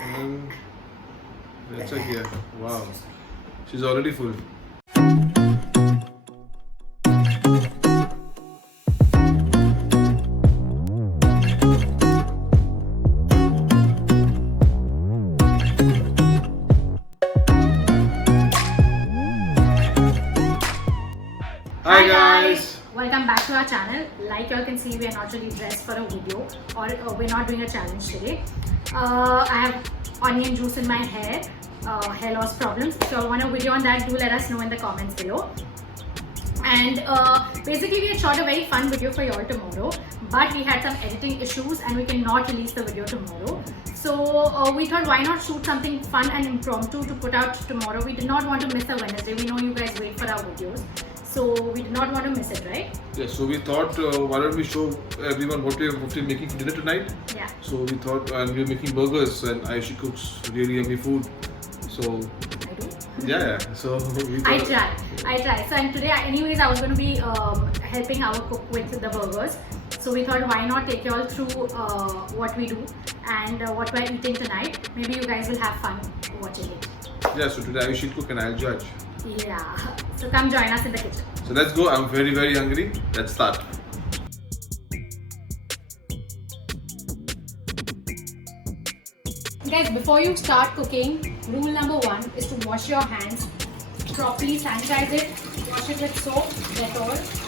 And let's check here. Wow, she's already full. Hi guys! Welcome back to our channel. Like you all can see, we are not really dressed for a video or we're not doing a challenge today. I have onion juice in my hair loss problems. If you all want a video on that, do let us know in the comments below. And basically we had shot a very fun video for you all tomorrow, but we had some editing issues and we cannot release the video tomorrow. So we thought, why not shoot something fun and impromptu to put out tomorrow. We did not want to miss a Wednesday. We know you guys wait for our videos, so we did not want to miss it, right? Yeah, so we thought, why don't we show everyone what we're making for dinner tonight? Yeah. So we thought, and we're making burgers, and Aishi cooks really yummy food. So I do. yeah, so we thought, I try. So and today, anyways, I was going to be helping our cook with the burgers. So we thought, why not take you all through what we do and what we're eating tonight. Maybe you guys will have fun watching it. yeah, so today Aishi will cook and I'll judge. Yeah. So come join us in the kitchen. So let's go. I'm very, very hungry. Let's start. Guys, before you start cooking, rule number 1 is to wash your hands properly, sanitize it, wash it with soap, Dettol.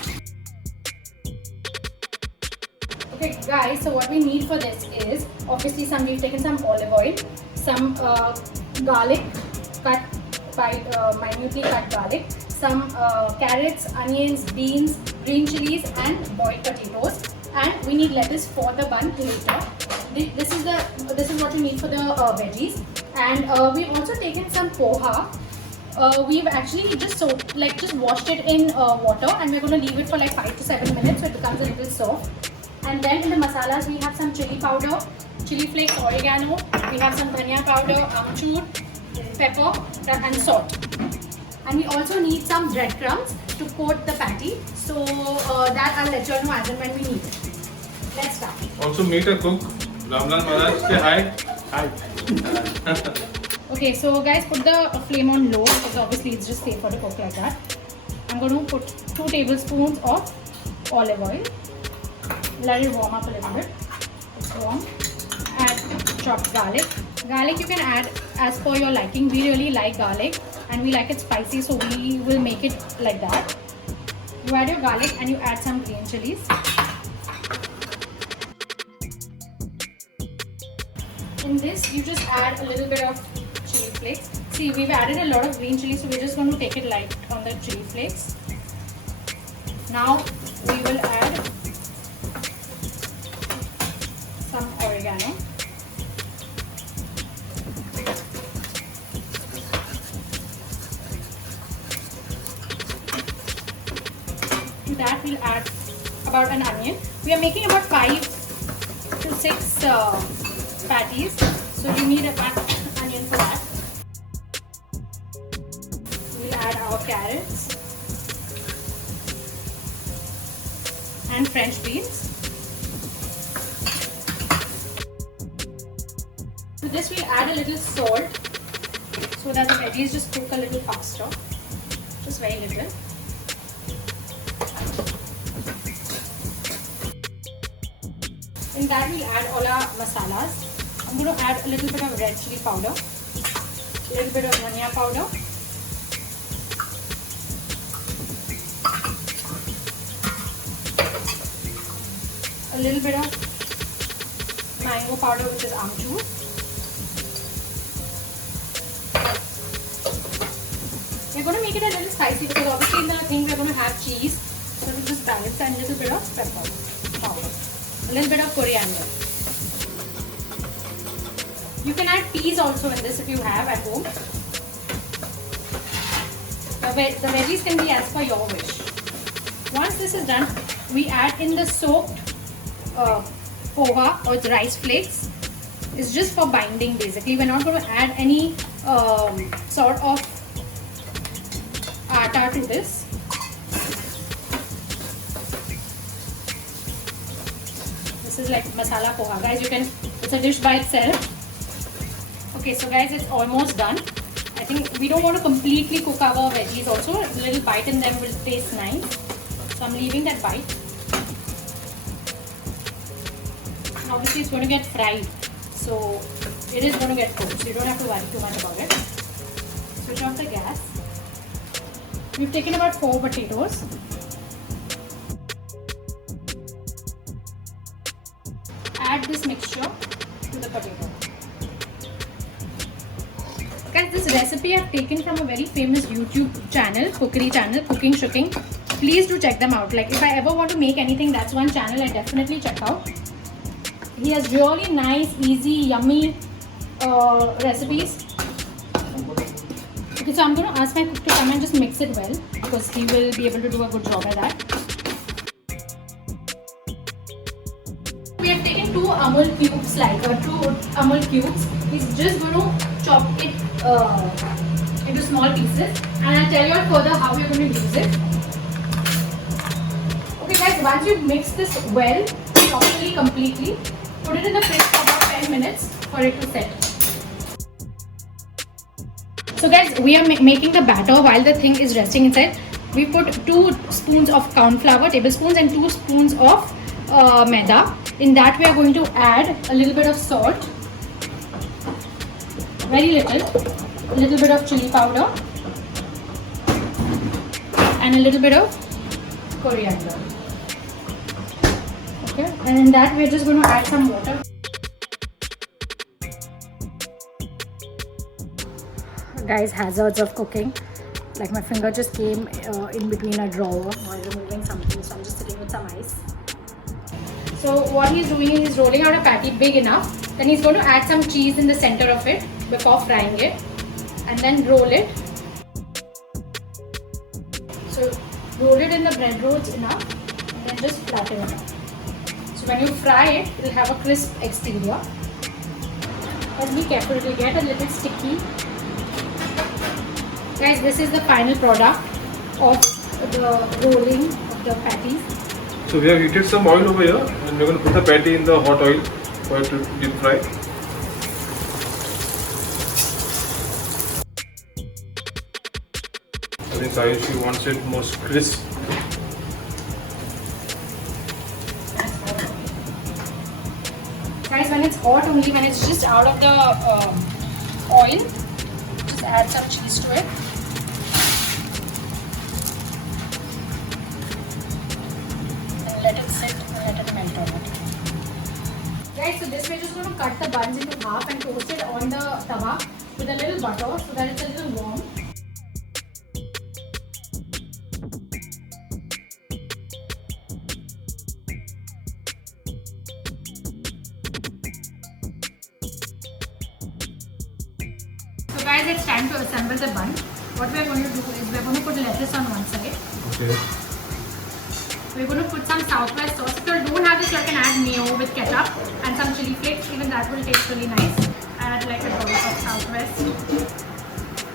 Okay guys, so what we need for this is, obviously we've taken some olive oil, some garlic, minutely cut garlic, some carrots, onions, beans, green chilies and boiled potatoes, and we need lettuce for the bun later. This is what you need for the veggies, and we've also taken some poha. We've actually just washed it in water, and we're going to leave it for like 5 to 7 minutes so it becomes a little soft. And then in the masalas we have some chili powder, chili flakes, oregano, we have some dhania powder, amchur, pepper and salt. And we also need some breadcrumbs to coat the patty. So that I'll let you all know as and when we need it. Let's start. Also meet a cook. Ramlan Maharaj, say hi. Hi. Okay, so guys, put the flame on low because obviously it's just safer to cook like that. I'm going to put 2 tablespoons of olive oil. Let it warm up a little bit. It's warm. Add chopped garlic. Garlic you can add as per your liking. We really like garlic and we like it spicy, so we will make it like that. You add your garlic and you add some green chilies. In this, you just add a little bit of chili flakes. See, we've added a lot of green chili, so we're just going to take it light on the chili flakes. Now we will add some oregano. To that we'll add about an onion. We are making about 5 to 6 patties, so you need a onion for that. We'll add our carrots and French beans. To this we'll add a little salt so that the veggies just cook a little faster, just very little. In that we'll add all our masalas. I'm going to add a little bit of red chili powder, a little bit of dhania powder, a little bit of mango powder, which is amchur, we're going to make it a little spicy because obviously in the thing we're going to have cheese, so we'll just balance, and a little bit of pepper powder, a little bit of coriander. You can add peas also in this if you have at home. The veggies can be as per your wish. Once this is done, we add in the soaked poha or the rice flakes. It's just for binding basically. We're not going to add any sort of atta to this. This is like masala poha. Guys, it's a dish by itself. Okay, so guys, it's almost done. I think we don't want to completely cook our veggies also. A little bite in them will taste nice. So I'm leaving that bite. And obviously it's going to get fried. So it is going to get cooked. So you don't have to worry too much about it. Switch off the gas. We've taken about 4 potatoes. Add this mixture to the potato. Guys, this recipe I've taken from a very famous YouTube channel, cookery channel, Cooking Shooking. Please do check them out. Like if I ever want to make anything, that's one channel I definitely check out. He has really nice, easy, yummy recipes. Okay, so I'm going to ask my cook to come and just mix it well because he will be able to do a good job at that. We have taken 2 Amul cubes, like 2 Amul cubes. He's just going to chop it into small pieces, and I'll tell you all further how we're going to use it. Okay guys, once you mix this well, properly, completely, put it in the fridge for about 10 minutes for it to set. So guys, we are making the batter while the thing is resting inside. We put 2 spoons of corn flour, tablespoons, and 2 spoons of maida. In that we are going to add a little bit of salt, very little bit of chili powder, and a little bit of coriander. Okay, and in that we are just going to add some water. Guys, hazards of cooking. Like my finger just came in between a drawer while removing something, so I'm just sitting with some ice. So what he's doing is he's rolling out a patty big enough. Then he's going to add some cheese in the center of it before frying it, and then roll it. So roll it in the bread rolls enough, and then just flatten it out. So when you fry it, it will have a crisp exterior. But be careful, it will get a little sticky. Guys, this is the final product of the rolling of the patties. So we have heated some oil over here, and we're going to put the patty in the hot oil for it to deep fry. I think Ayushi wants it most crisp. Guys, when it's hot only, when it's just out of the oil, just add some cheese to it. And let it sit and let it melt on it. Guys, so this we're just going to cut the buns into half and toast it on the tawa with a little butter so that it's a little warm. So guys, it's time to assemble the bun. What we're going to do is we're going to put lettuce on one side. Okay. We're going to put some Southwest sauce. If you don't have this, you can add mayo with ketchup and some chili flakes. Even that will taste really nice. Add like a dollop of Southwest.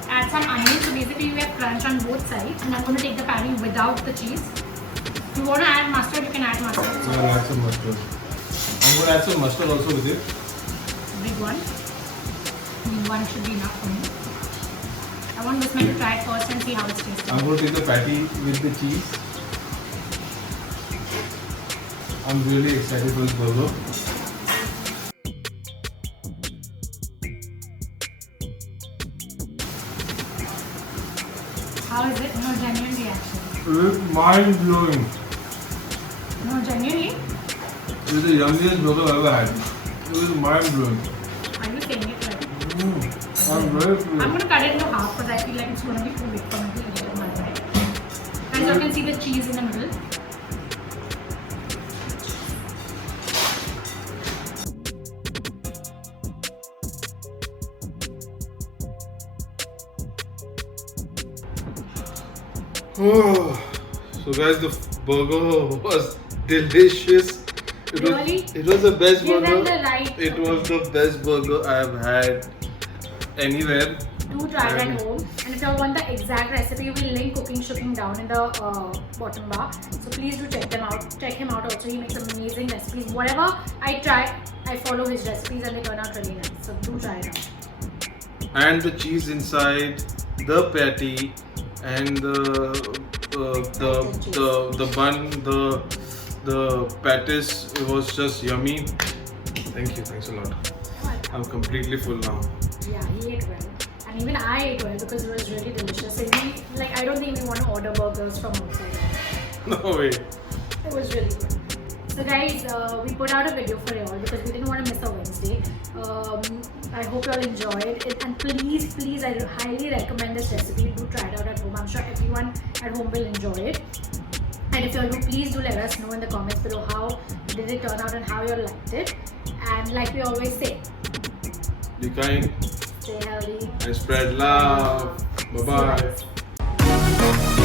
Add some onions. So basically we have crunch on both sides. And I'm going to take the patty without the cheese. If you want to add mustard, you can add mustard. I'll add some mustard. I'm going to add some mustard also with it. Big one. One should be enough for me. I want this man to try it first and see how it's tasting. I'm going to take the patty with the cheese. I'm really excited for this burger. How is it? No genuine reaction. It's mind blowing. No genuinely? It's the yummiest burger I've ever had. It was mind blowing. Are you saying it right? I'm very full. I'm going to cut it into half because I feel like it's going to be too big for me to eat it in one bite. Guys, you can see the cheese in the middle. So guys, the burger was delicious. Really? It was the best Give them burger. the right. It was the best burger I have had anywhere. Do try it at home. And if you want the exact recipe, we'll link Cooking Shooking down in the bottom bar. So please do check them out. Check him out also. He makes amazing recipes. Whatever I try, I follow his recipes and they turn out really nice. So do try it out. and the cheese inside, the patty, and the bun, the patties. It was just yummy. Thank you. Thanks a lot. I'm completely full now. Yeah, he ate well. And even I ate well because it was really delicious. And I don't think we want to order burgers from outside. No way. It was really good. So guys, we put out a video for you all because we didn't want to miss our Wednesday. I hope you all enjoyed it, and please, I highly recommend this recipe. Do try it out at home. I'm sure everyone at home will enjoy it. And if you all do, please do let us know in the comments below how did it turn out and how you all liked it. And like we always say, Be kind stay healthy and spread love. Bye bye.